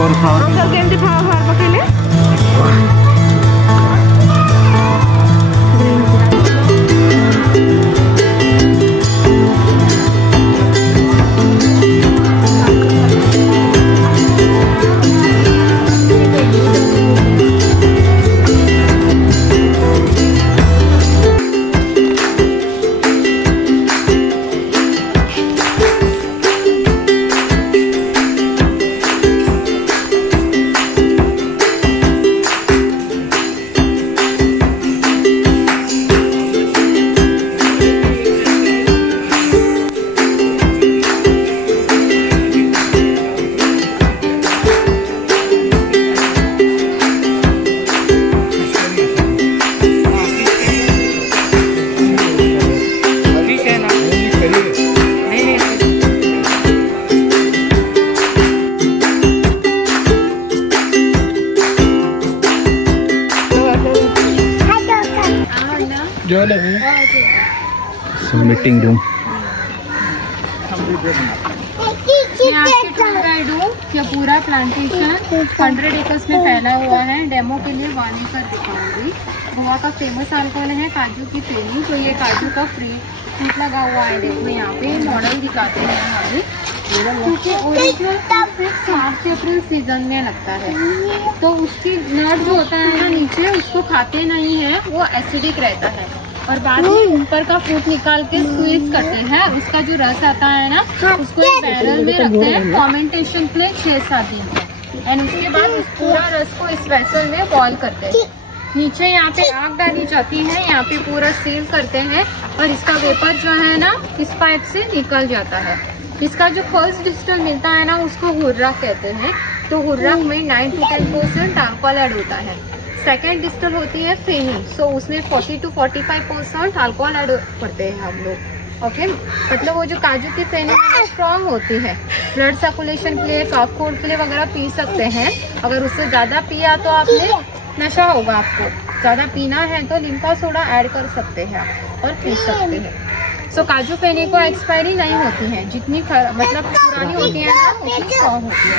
Uncle केमती भाव भार पकेले मीटिंग रूम। ये पूरा प्लांटेशन 100 एकर्स में फैला हुआ है। डेमो के लिए वानी का दिखाऊंगी। गोवा का फेमस अल्कोहल है काजू की फेनी। तो ये काजू का फ्रूट लगा हुआ है। देखो यहाँ पे मॉडल दिखाते हैं अभी, क्योंकि ओरिजिनल सिर्फ मार्च से अप्रैल सीजन में लगता है। तो उसकी नट जो होता है ना नीचे, उसको खाते नहीं है, वो एसिडिक रहता है। और बाद में ऊपर का फ्रूट निकाल के स्क्वीज करते हैं। उसका जो रस आता है ना, उसको एक बैरल में रखते हैं फर्मेंटेशन के लिए 6-7 दिन तक। एंड उसके बाद उस पूरा रस को इस वेसल में बॉईल करते हैं। नीचे यहाँ पे आग डाली जाती है, यहाँ पे पूरा सील करते हैं और इसका वेपर जो है ना इस पाइप से निकल जाता है। इसका जो फर्स्ट डिस्टिल मिलता है ना, उसको हुर्राक कहते हैं। तो हुर्राक में 9 to 10% अल्कोहल ऐड होता है। सेकेंड डिस्टिल होती है फेनी, सो उसमें 40 to 45% अल्कोहल ऐड करते हैं हम लोग। ओके, मतलब वो जो काजू की फेनी है स्ट्रॉन्ग होती है, ब्लड सर्कुलेशन के लिए, कफ कोल्ड के लिए वगैरह पी सकते हैं। अगर उससे ज्यादा पिया तो आपने नशा होगा। आपको ज्यादा पीना है तो लिम्का सोडा ऐड कर सकते हैं आप और पी सकते हैं। सो काजू फेनी को एक्सपायरी नहीं होती है, जितनी मतलब पुरानी होती है ना उतनी स्ट्रॉन्ग होती है।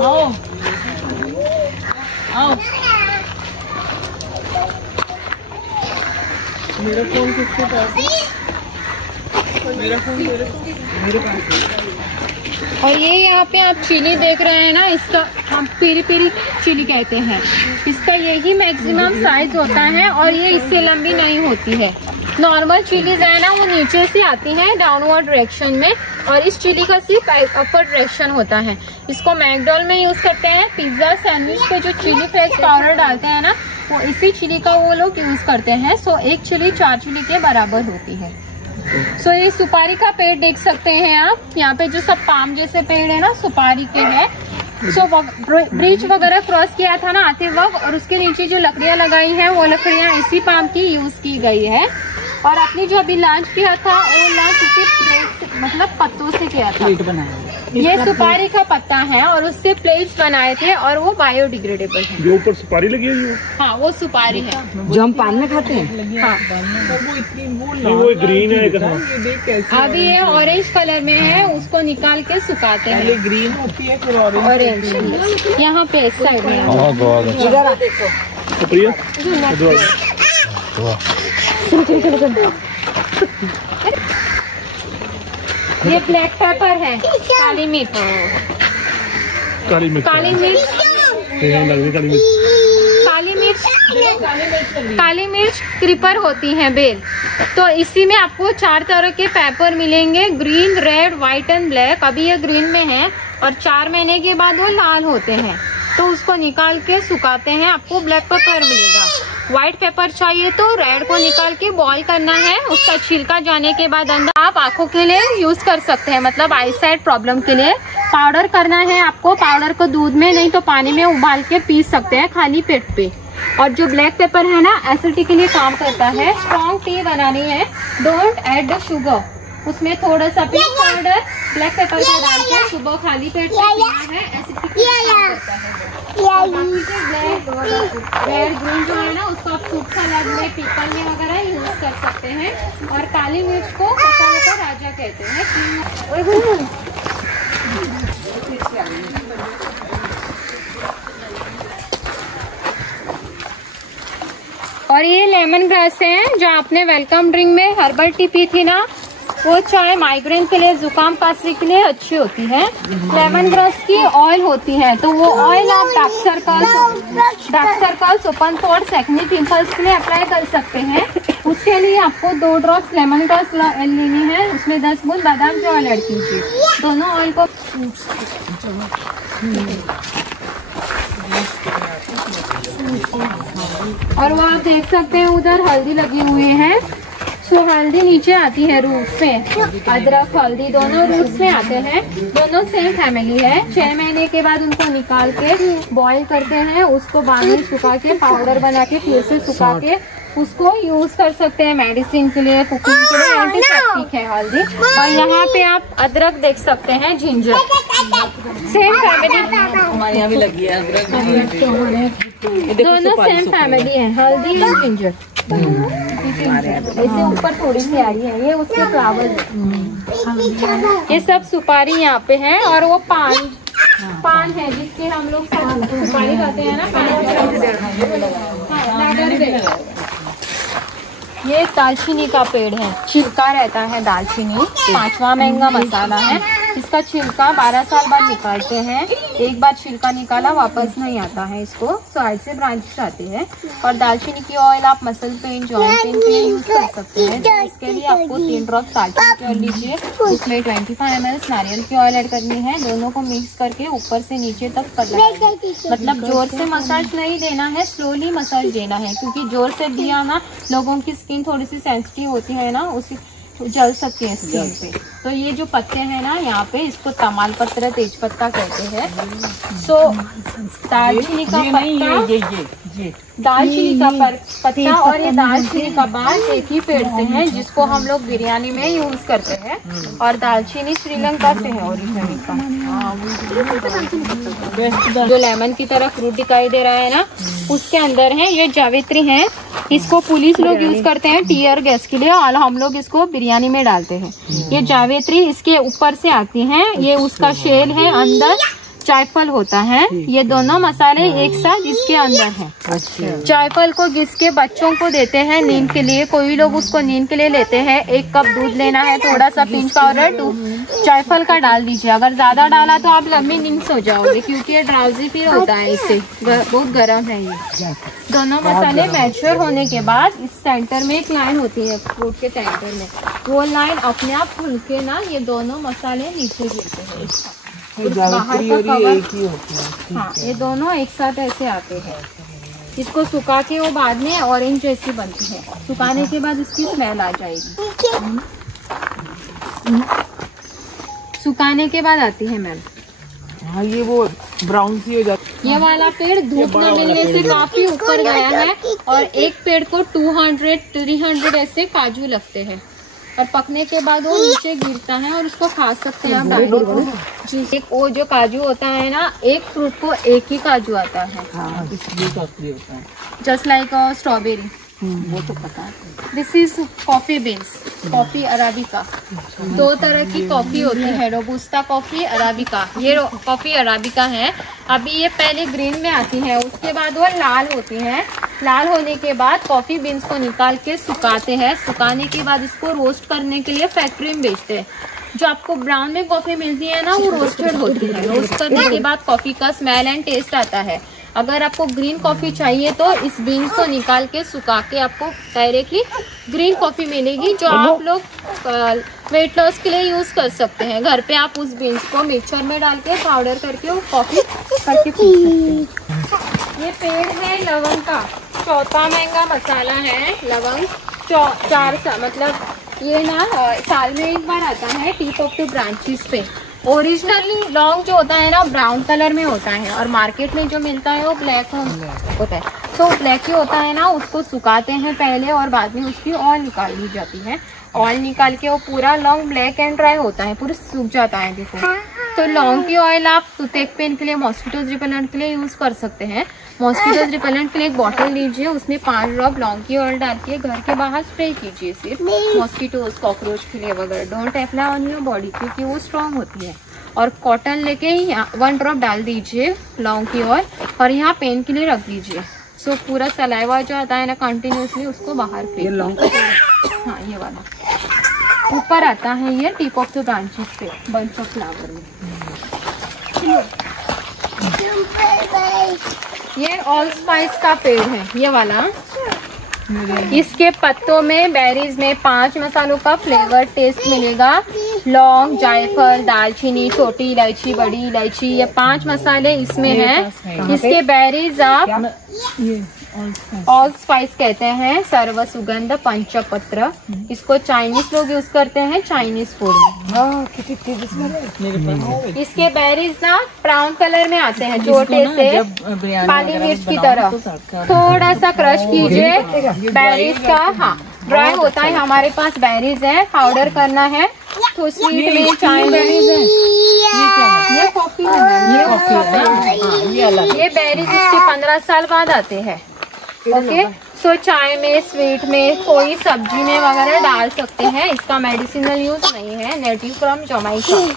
आओ आओ, मेरा फोन किसके पास है? मेरा फोन मेरे पास। और ये यहाँ पे आप चिली देख रहे हैं ना, इसका हम पेरी पेरी चिली कहते हैं। इसका यही मैक्सिमम साइज होता है और ये इससे लंबी नहीं होती है। नॉर्मल चिलीज है ना, वो नीचे से आती है डाउनवर्ड डायरेक्शन में, और इस चिली का सिर्फ अपर डायरेक्शन होता है। इसको मैकडॉल में यूज करते हैं। पिज्जा सैंडविच पे जो चिली फ्लेक्स पाउडर डालते हैं ना, वो इसी चिली का वो लोग यूज करते हैं। सो एक चिली 4 चिली के बराबर होती है। सो ये सुपारी का पेड़ देख सकते हैं आप। यहाँ पे जो सब पाम जैसे पेड़ है ना, सुपारी के हैं। सो ब्रिज वगैरह क्रॉस किया था ना आते वक्त, और उसके नीचे जो लकड़ियां लगाई हैं वो लकड़ियां इसी पाम की यूज की गई है। और अपनी जो अभी लॉन्च किया था वो लॉन्च इसी मतलब पत्तों से किया था। ये सुपारी का पत्ता है और उससे प्लेट्स बनाए थे और वो बायोडिग्रेडेबल है। जो ऊपर सुपारी लगी है हाँ, वो सुपारी है जो हम पान में खाते हैं। हाँ, वो ग्रीन है। अभी ये ऑरेंज कलर में है, उसको निकाल के सुखाते हैं। ग्रीन होती है फिर ऑरेंज यहाँ पे इस साइड में। ये ब्लैक पेपर है, काली मिर्च। काली मिर्च काली मिर्च क्रीपर होती है बेल। तो इसी में आपको 4 तरह के पेपर मिलेंगे, green, red, white and black. अभी ये ग्रीन में है और 4 महीने के बाद वो लाल होते हैं। तो उसको निकाल के सुखाते हैं, आपको ब्लैक पेपर मिलेगा। व्हाइट पेपर चाहिए तो रेड को निकाल के बॉईल करना है। उसका छिलका जाने के बाद अंदर आप आंखों के लिए यूज कर सकते हैं, मतलब आई साइट प्रॉब्लम के लिए। पाउडर करना है आपको, पाउडर को दूध में नहीं तो पानी में उबाल के पी सकते हैं खाली पेट पे। और जो ब्लैक पेपर है ना, एसिडिटी के लिए काम करता है। स्ट्रॉन्ग टी बनानी है, डोंट ऐड द शुगर। उसमें थोड़ा सा पिंक पाउडर ब्लैक पेपर का डाल के सुबह खाली पेट में पीना है, एसिडिटी के लिए काम करता है। रेड ग्रीन जो है ना उसको आप फ्रूट सलाद में, पीपल में वगैरह यूज कर सकते हैं। और काली मिर्च को मसालों का राजा कहते हैं। और ये लेमन ग्रास है, जो आपने वेलकम ड्रिंक में हर्बल टी पी थी ना, वो चाय माइग्रेन के लिए, जुकाम खांसी के लिए अच्छी होती है। लेमन ग्रास की ऑयल होती है, तो वो ऑयल आप dark circles, open pores, acne, pimples के लिए अप्लाई कर सकते हैं। उसके लिए आपको 2 ड्रॉप्स लेमन ग्रास लेनी है, उसमें 10 बूंद बादाम की ऑयल ऐड कीजिए। दोनों ऑयल को और वो आप देख सकते हैं उधर हल्दी लगी हुई है। सो हल्दी नीचे आती है रूट्स में, अदरक हल्दी दोनों रूट्स में आते हैं। दोनों सेम फैमिली है। 6 महीने के बाद उनको निकाल के बॉईल करते हैं, उसको बाद में सुखा के पाउडर बना के फिर से सुखा के उसको यूज कर सकते हैं मेडिसिन के लिए, कुकिंग के लिए, एंटीसेप्टिक है हल्दी। और यहाँ पे आप अदरक देख सकते हैं, जिंजर, सेम फैमिली, हमारे यहाँ भी लगी है अदरक। दोनों सेम फैमिली है, हल्दी और जिंजर। ऐसे ऊपर थोड़ी सी आ रही है, ये उसके फ्लावर्स। ये सब सुपारी यहाँ पे है। और वो पान है जिसके हम लोग सुपारी खाते हैं ना, ये दालचीनी का पेड़ है, छिलका रहता है दालचीनी, 5वां महंगा मसाला है। इसका छिलका 12 साल बाद निकालते हैं। एक बार छिलका निकाला वापस नहीं आता है इसको, साइड से ब्रांचेस आते हैं। और दालचीनी की ऑयल आप मसल पेन, जॉइंट पेन के लिए यूज कर सकते हैं। इसके लिए आपको 3 ड्रॉप दालचीनी की ऑयल लीजिए, उसमें 25 ml नारियल की ऑयल ऐड करनी है। दोनों को मिक्स करके ऊपर से नीचे तक मतलब जोर से मसाज नहीं देना है, स्लोली मसाज देना है, क्योंकि जोर से दिया ना लोगों की स्किन थोड़ी सी सेंसिटिव होती है ना, उसी जल सकती है स्किन पे। तो ये जो पत्ते हैं ना यहाँ पे, इसको तमाल पत्र, तेज पत्ता कहते हैं। सो दालचीनी का पत्ता, दालचीनी का पत्ता और ये दालचीनी का बाल एक ही पेड़ से है, जिसको हम लोग बिरयानी में यूज करते हैं। और दालचीनी श्रीलंका से है ओरिजिनल का। जो लेमन की तरह फ्रूट दिखाई दे रहा है ना, उसके अंदर है ये जावित्री है। इसको पुलिस लोग यूज करते हैं टीयर गैस के लिए, और हम लोग इसको बिरयानी में डालते हैं। ये जावित्री इसके ऊपर से आती है, ये उसका शेल है, अंदर जायफल होता है। ये दोनों मसाले एक साथ इसके अंदर है। जायफल को घिस के बच्चों को देते हैं नींद के लिए, कोई लोग उसको नींद के लिए लेते हैं। 1 कप दूध लेना है, थोड़ा सा पिंच पाउडर जायफल का डाल दीजिए। अगर ज्यादा डाला तो आप लंबी नींद सो जाओगे, क्योंकि ये ड्राउजी फील होता है इससे, बहुत गर्म है ये। दोनों मसाले मैच्योर होने के बाद इस सेंटर में एक लाइन होती है फ्रूट के सेंटर में, वो लाइन अपने आप खुल के ना ये दोनों मसाले नीचे गिरते हैं। बाहर का कवर, हाँ, ये दोनों एक साथ ऐसे आते हैं। इसको सुखा के वो बाद में ऑरेंज जैसी बनती है। सुखाने के बाद इसकी स्मेल आ जाएगी। सुखाने के बाद आती है मैम। हाँ, ये वो ब्राउन सी हो जाती है। ये वाला पेड़ धूप न मिलने से काफी ऊपर गया है, और एक पेड़ को 200-300 ऐसे काजू लगते हैं। और पकने के बाद वो नीचे गिरता है और उसको खा सकते हैं आप डायरेक्ट। एक वो जो काजू होता है ना, एक फ्रूट को एक ही काजू आता है। हाँ, इसलिए कॉस्टली होता है। Just like strawberry. वो तो पता है। This is coffee beans, coffee arabica. 2 तरह की कॉफी होती है, रोबुस्टा कॉफी, अराबिका। ये कॉफी अराबिका है। अभी ये पहले ग्रीन में आती है, उसके बाद वो लाल होती है। लाल होने के बाद कॉफी बीन्स को निकाल के सुखाते हैं। सुखाने के बाद इसको रोस्ट करने के लिए फैक्ट्री में बेचते हैं। जो आपको ब्राउन में कॉफी मिलती है ना, वो रोस्टेड होती है। रोस्ट करने के बाद कॉफी का स्मेल एंड टेस्ट आता है। अगर आपको ग्रीन कॉफी चाहिए तो इस बीन्स को निकाल के सुखा के आपको डायरेक्टली ग्रीन कॉफी मिलेगी, जो आप लोग वेट लॉस के लिए यूज कर सकते हैं। घर पे आप उस बीन्स को मिक्सचर में डाल के पाउडर करके वो कॉफी करके पी सकते हैं। ये पेड़ है लवंग का, 4वां महंगा मसाला है लवंग। 4 मतलब ये ना साल में एक बार आता है, टिप ऑफ द ब्रांचेस पे। ओरिजिनली लौंग जो होता है ना ब्राउन कलर में होता है, और मार्केट में जो मिलता है वो ब्लैक होता है। तो ब्लैक ही होता है ना, उसको सुखाते हैं पहले और बाद में उसकी ऑयल निकाल ली जाती है। ऑयल निकाल के वो पूरा लौंग ब्लैक एंड ड्राई होता है, पूरा सूख जाता है। देखो तो लौंग की ऑयल आप टूथेक पेन के लिए, मॉस्किटोज रिपेलेंट के लिए यूज कर सकते हैं। मॉस्किटोज रिपेलेंट के लिए एक बॉटल लीजिए, उसमें 5 ड्रॉप लौंग की ऑयल डाल के घर के बाहर स्प्रे कीजिए, सिर्फ मॉस्किटोज कॉकरोच के लिए वगैरह। Don't apply on your body क्योंकि वो स्ट्रॉन्ग होती है। और कॉटन लेके 1 ड्रॉप डाल दीजिए लौंग की ऑयल और यहाँ पेन के लिए रख दीजिए। सो पूरा सलाइवा जो आता है ना कंटिन्यूसली उसको बाहर फेंक। हाँ ये वाला ऊपर आता है, ये टिप ऑफ द ब्रांचेस पे बंच ऑफ फ्लावर में। ये ऑल स्पाइस का पेड़ है ये वाला। इसके पत्तों में, बेरीज में 5 मसालों का फ्लेवर टेस्ट मिलेगा। लौंग, जायफल, दालचीनी, छोटी इलायची, बड़ी इलायची, ये 5 मसाले इसमें हैं। इसके बेरीज आप ऑल स्पाइस कहते हैं, सर्व सुगंध पंचपत्र। इसको चाइनीज लोग यूज करते हैं चाइनीज फूड में। इसके बेरीज ना ब्राउन कलर में आते हैं, छोटे से काली मिर्च की तरह। थोड़ा सा क्रश कीजिए बेरीज का। हाँ ड्राई होता है, हमारे पास बेरीज है, पाउडर करना है तो स्वीट में चाय में। ये कॉफी है, ये बेरीज इसके 15 साल बाद आते हैं। ओके सो चाय में, स्वीट में, कोई सब्जी में वगैरह डाल सकते हैं। इसका मेडिसिनल यूज नहीं है। नेटिव फ्रॉम जमाइका,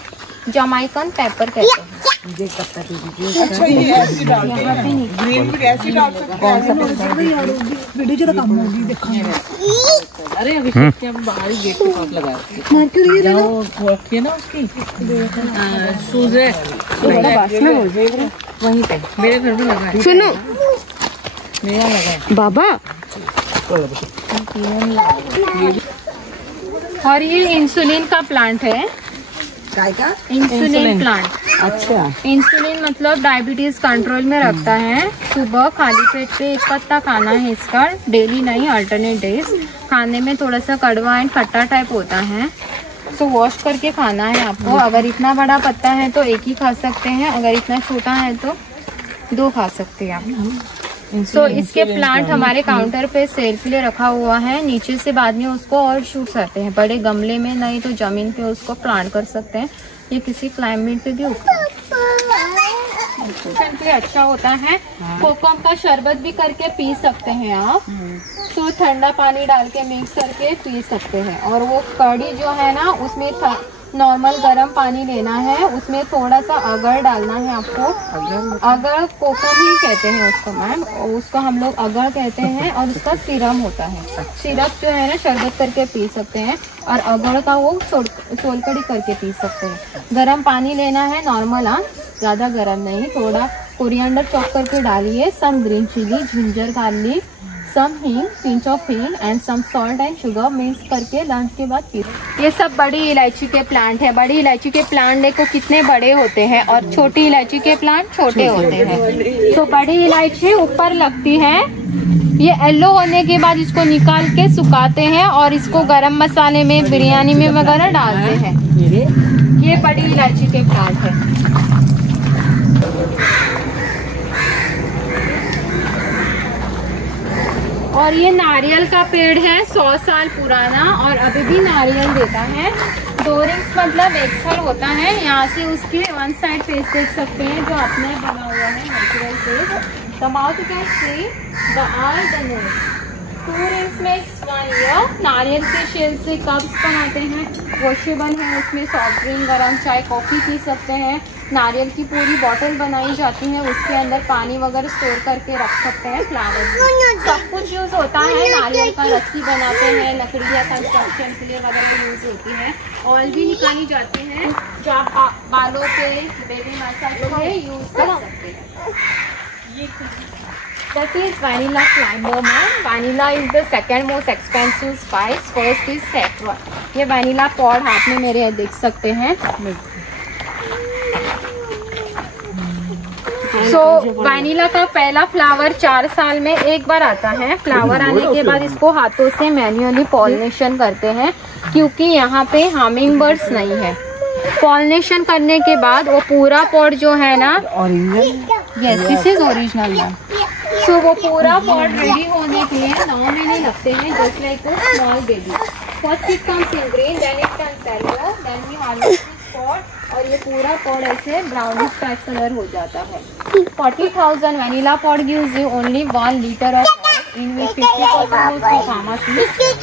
जमाइकन पेपर कहते हैं। अच्छा ये ऐसे डालते हैं, ग्रीन भी ऐसे डाल सकते हैं। कौन सा वीडियो जो काम होगी देखा। अरे अभी क्या बाहर ही गेट के पास लगाया मर्क्यूरी है वो के ना उसकी सूजे वासना हो जाएगा वहीं पे। मेरे घर में लगा है, सुनो मेरा लगा है बाबा। और ये इंसुलिन का प्लांट है। काय का? Insulin plant. अच्छा, इंसुलिन मतलब डायबिटीज कंट्रोल में रखता है। सुबह खाली पेट पे 1 पत्ता खाना है इसका, डेली नहीं, अल्टरनेट डेज। खाने में थोड़ा सा कड़वा एंड खट्टा टाइप होता है, तो वॉश करके खाना है आपको। अगर इतना बड़ा पत्ता है तो 1 ही खा सकते हैं, अगर इतना छोटा है तो 2 खा सकते हैं आप। सो इसके प्लांट हमारे काउंटर पे सेल के लिए रखा हुआ है। नीचे से बाद में उसको और शूट करते हैं, बड़े गमले में नहीं तो जमीन पे उसको प्लांट कर सकते हैं। ये किसी क्लाइमेट पे भी उगता है, अच्छा होता है। कोकम का शरबत भी करके पी सकते हैं आप। तो ठंडा पानी डाल के मिक्स करके पी सकते हैं। और वो कढ़ी जो है ना उसमें नॉर्मल गर्म पानी लेना है, उसमें थोड़ा सा अगर डालना है आपको। अगर कोकम ही कहते हैं उसको मैम, उसको हम लोग अगर कहते हैं। और उसका सिरम होता है, सिरप जो है ना शरबत करके पी सकते हैं। और अगर का वो सोलकड़ी करके पी सकते हैं। गर्म पानी लेना है नॉर्मल, ज़्यादा गर्म नहीं। थोड़ा कोरिएंडर चॉप करके डालिए, some green chilli, ginger garlic, some hing, pinch of hing and some salt and sugar mix करके लंच के बाद पी। ये सब बड़ी इलायची के प्लांट है। बड़ी इलायची के प्लांट देखो कितने बड़े होते हैं और छोटी इलायची के प्लांट छोटे होते हैं। तो बड़ी इलायची ऊपर लगती है, ये येलो होने के बाद इसको निकाल के सुखाते हैं और इसको गरम मसाले में, बिरयानी में वगैरह डालते हैं। ये बड़ी इलायची के प्लांट है। और ये नारियल का पेड़ है, 100 साल पुराना और अभी भी नारियल देता है। 2 रिंग्स मतलब 1 साल होता है। यहाँ से उसके 1 साइड फेस देख सकते हैं जो अपने बना हुआ है, natural face. The mouth can see, the I, the nose. 2 rings में 1 ईयर। नारियल के शेल से कप्स बनाते हैं, वॉशेबल है। उसमें सॉफ्ट ड्रिंक, गरम चाय, कॉफी पी सकते हैं। नारियल की पूरी बॉटल बनाई जाती है, उसके अंदर पानी वगैरह स्टोर करके रख सकते हैं। फ्लावर्स सब कुछ यूज होता है। नारियल का रस्सी बनाते हैं, लकड़ियाँ कंस्ट्रक्शन के लिए वगैरह यूज होती है। ऑयल भी निकाली जाती है जो आप बालों पे, बेबी मसाज के लिए यूज कर सकते हैं। That is vanilla climber man. Vanilla is the second most expensive spice. First is saffron. ये vanilla pod हाथ में मेरे देख सकते हैं। सो वैनिला का पहला फ्लावर 4 साल में एक बार आता है। फ्लावर आने के बाद इसको हाथों से मैन्युअली पॉलिनेशन करते हैं क्योंकि यहाँ पे हमिंग बर्ड्स नहीं है। पॉलिनेशन करने के बाद वो पूरा पॉट जो है ना, yes this is original one. So वो पूरा पॉट रेडी होने के लिए 9 महीने लगते हैं, just like a small baby. First it comes in green, then it comes yellow, then we harvest pot और ये पूरा पॉट ऐसे ब्राउनिश टाइप कलर हो जाता है। 40,000 vanilla pot gives you only 1 litre of oil in which 50% goes to pharmacy,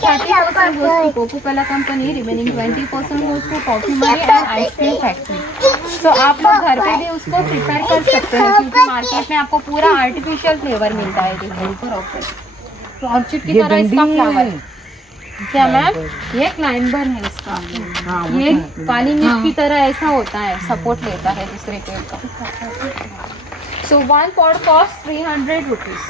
30% goes to Coca Cola company, remaining 20% goes to coffee money and ice cream factory. तो आप लोग घर पे भी उसको प्रिपेयर कर सकते हैं क्योंकि मार्केट में आपको पूरा आर्टिफिशियल फ्लेवर मिलता है। तो ऑर्चिड की तरह इसका फ्लावर क्या मैम, ये क्लाइंबर है इसका, ये काली मिर्च की तरह ऐसा होता है, सपोर्ट लेता है दूसरे पेड़ का। सो 1 पॉट कॉस्ट 300 रुपीज।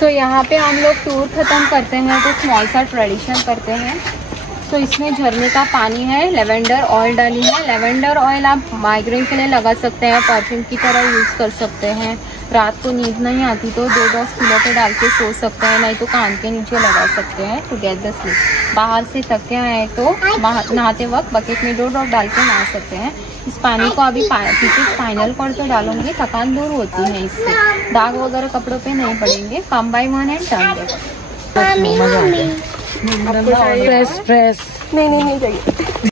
सो यहाँ पे हम लोग टूर ख़त्म करते हैं तो स्मॉल सा ट्रेडिशन करते हैं। तो इसमें झरने का पानी है, लेवेंडर ऑयल डाली है। लेवेंडर ऑयल आप माइग्रेन के लिए लगा सकते हैं, परफ्यूम की तरह यूज़ कर सकते हैं। रात को नींद नहीं आती तो 2 डॉस पिलो पे डाल के सो सकते हैं, नहीं तो कान के नीचे लगा सकते हैं टू गेट द स्लीप। बाहर से थक के आए तो नहाते वक्त बकेट में 2 ड्रॉप डाल के नहा सकते हैं। इस पानी को अभी पीछे स्पाइनल कॉर्ड पे डालूंगी, थकान दूर होती है इससे, दाग वगैरह कपड़ों पे नहीं पड़ेंगे। Come by 1 and turn. Fresh fresh नहीं चाहिए।